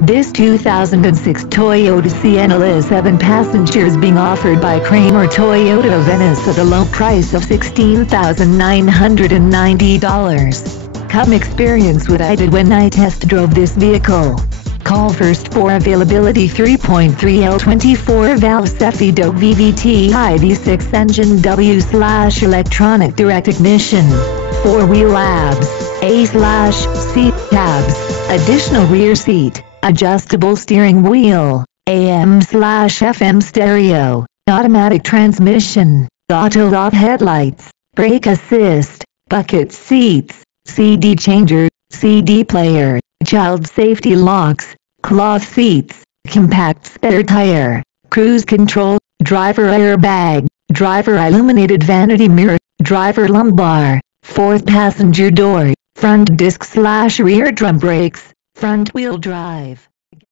This 2006 Toyota Sienna is 7 passengers being offered by Kramer Toyota Venice at a low price of $16,990. Come experience what I did when I test drove this vehicle. Call first for availability. 3.3 L 24 valve Cefido VVT ID6 engine W/electronic direct ignition. 4-wheel ABS, A/C tabs, additional rear seat, adjustable steering wheel, AM/FM stereo, automatic transmission, auto-off headlights, brake assist, bucket seats, CD changer, CD player, child safety locks, cloth seats, compact spare tire, cruise control, driver airbag, driver illuminated vanity mirror, driver lumbar, fourth passenger door, front disc/rear drum brakes, front wheel drive.